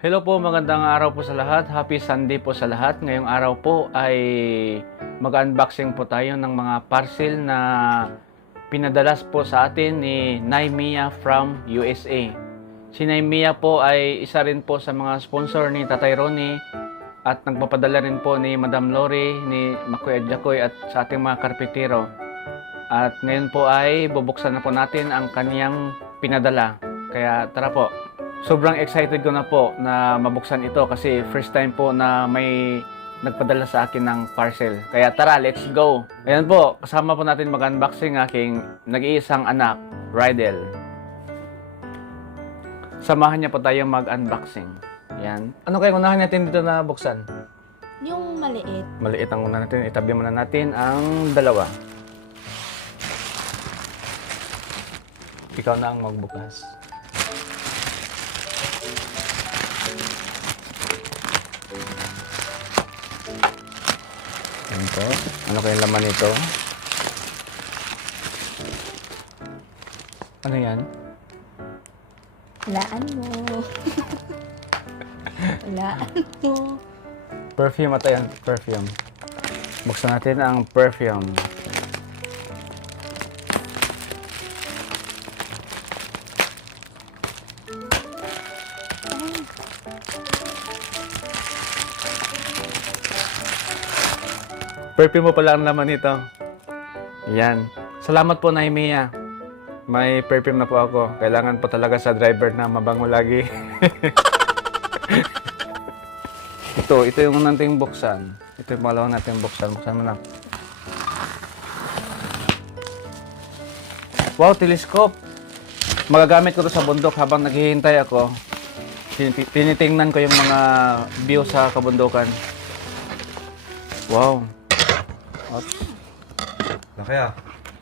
Hello po, magandang araw po sa lahat. Happy Sunday po sa lahat. Ngayong araw po ay mag-unboxing po tayo ng mga parcel na pinadalas po sa atin ni Naimia from USA. Si Naimia po ay isa rin po sa mga sponsor ni Tatay Ronnie at nagpapadala rin po ni Madam Lori, ni Makoy Adjakoy at sa ating mga karpintero. At ngayon po ay bubuksan na po natin ang kaniyang pinadala. Kaya tara po. Sobrang excited ko na po na mabuksan ito kasi first time po na may nagpadala sa akin ng parcel. Kaya tara, let's go! Ayan po, kasama po natin mag-unboxing aking nag-iisang anak, Rydel. Samahan niya po tayo mag-unboxing. Ayan. Ano kaya unahan natin dito na buksan? Yung maliit. Maliit ang una natin. Itabi muna natin ang dalawa. Ikaw na ang magbukas. Ayan po. Ano kayang laman nito? Ano yan? Walaan mo. Walaan mo. Perfume ata yan. Perfume. Buksan natin ang perfume. Perfume mo pala ang laman nito. Yan. Salamat po, Naimia. May perfume na po ako. Kailangan po talaga sa driver na mabango lagi. Ito yung nating buksan. Ito yung pangalawang natin buksan. Buksan mo na. Wow, telescope. Magagamit ko to sa bundok habang naghihintay ako. Tinitingnan ko yung mga view sa kabundukan. Wow. Oops. Laki ah.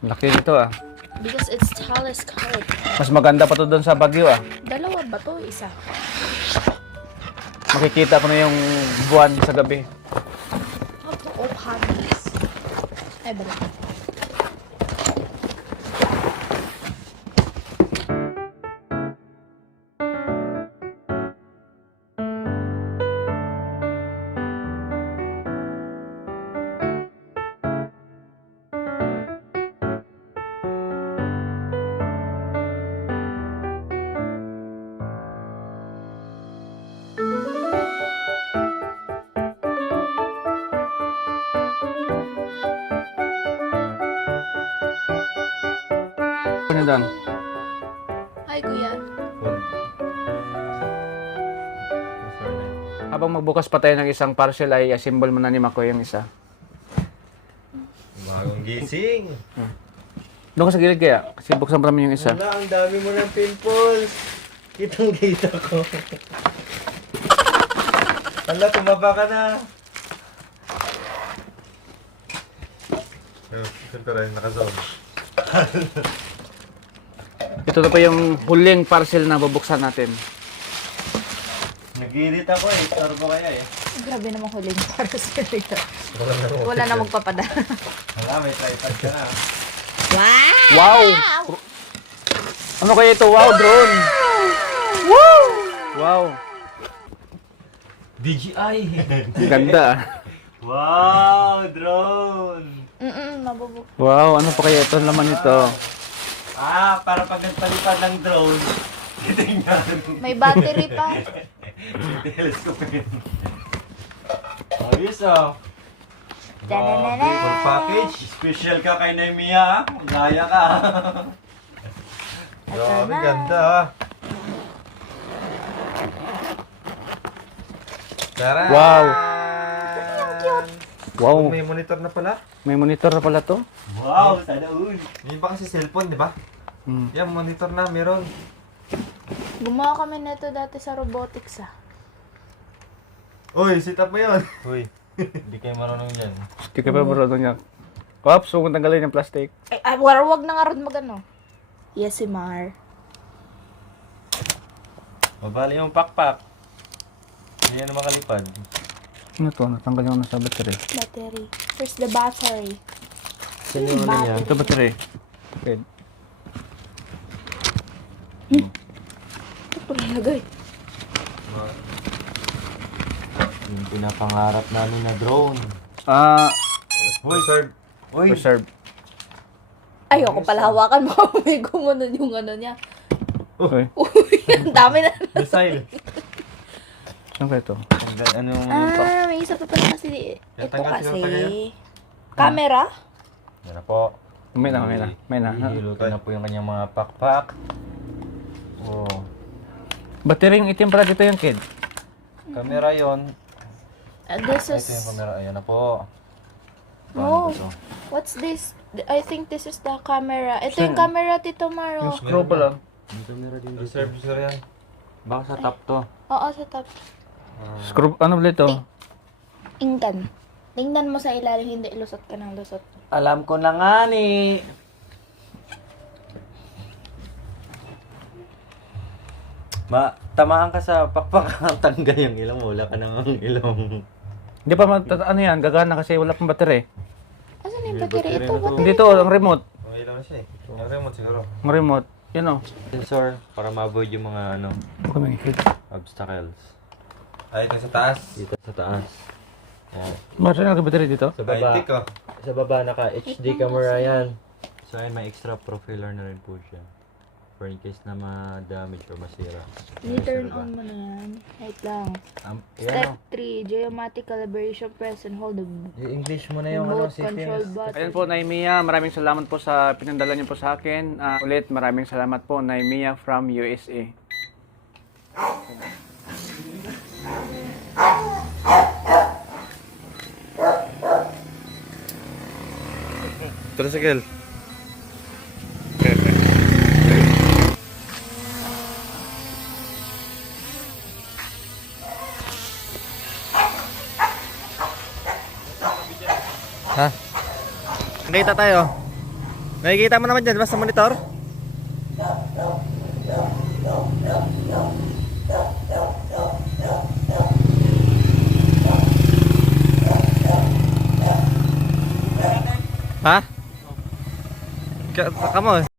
Laki nito ah. Because it's telescope. Mas maganda pa to doon sa Baguio ah. Dalawa ba to? Isa. Makikita ko na yung buwan sa gabi. How to open this? Ay, balik. Ano doon? Hi, kuya. Habang magbukas pa tayo ng isang parcel ay assemble mo na ni Makoy yung isa. Bagong gising. Doon ka sa gilid kaya? Kasi buksan pa naman yung isa. Wala, ang dami mo ng pimples. Kitang-kita ko. Wala, tumaba ka na. Ito rin, nakazoom. Ito na pa yung huling parcel na bubuksan natin. Nag-edit ako eh. Sorbo kaya eh. Grabe naman huling para sa ito. Wala Wala na magpapadala. Wala, may tripod ka na. Wow! Wow! Ano kaya ito? Wow, drone! Woo! Wow! DJI. Ganda ah. Wow, drone. Mabubuk. Wow, ano pa kaya ito? Laman nito. Ah, para pag nagpalipad ng drone, titingnan. May battery pa. Telescope yun. Ayos ah. Da-da-da-da. Full package. Special ka kay Naimia ah. Gaya ka ah. Grabe, na. ganda ah. Tara! Wow. Cute! Wow, May monitor na pala. may monitor na pala to. Wow, sana all. Yung ba kasi cellphone, di ba? Hmm. Yan, monitor na, meron. Gumawa kami nito dati sa robotics ah. Uy, sit up mo yun. Uy, hindi kayo marunong yan. Hindi ka pa marunong niya. Oops, huwag mong tanggalin yung plastic. Ay, wag na nga rin magano. Yes, si Mar. Mabali yung pakpak. Hindi yan makalipad. Ano to? Natanggal yung nasa battery. Battery. Where's the battery? Saan yung ano niya? Ito battery. Okay. Ito pala lagay. pinapangarap namin na drone. Uy, Uy, reserve. Ayoko pala hawakan mo. May gumanon yung ano niya. Uy, Uy, ang dami na. missile. ano ba ito? Ano yung May isa pa pala kasi. Ito tanggal, siguro tagal kasi. Camera? Yan na po. May na. Hihilutin na po yung kanyang mga pakpak. Oh. Battery yung itim pala dito yung kid. Camera yon. This Ito is... yung camera. Ayan na po. Oh, Paano ba to? what's this? I think this is the camera. Ito yung camera, Tito Maro. Yung screw pa lang. Yung camera din dito. Servicer yan. Baka sa top to. Oo, sa top. Screw, ano ba ito? Inggan. Tingnan mo sa ilalim, hindi lusot ka ng lusot. Alam ko na nga ni. Tamaan ka sa pakpak, tanggal yung ilong mo. Wala ka nang ilong. Hindi pa ano yan, gagana kasi wala pang battery. Asan yung battery? Ito, battery na to. battery. Dito, ang remote. Ang ilaw na siya eh. Yung remote siguro. Ang remote. Yan o. Sensor para ma-avoid yung mga ano, obstacles. Ay, ito sa taas. Dito sa taas. Yan. Martin, nag-battery dito? Sa baba. Sa baba naka HD camera yan. So ayun, may extra profiler na rin po siya. For in case na ma-damage or masira. I-turn on mo na yan. Wait lang. Yan Step 3, geomatic calibration, press and hold the I-English mo na yung ano, remote control button. Ayan po, Naimia, maraming salamat po sa pinandala niyo po sa akin. Ulit, maraming salamat po, Naimia from USA. Tricycle. Ha? Nakita tayo. Nakikita mo naman dyan, basta monitor? Ha? Come on.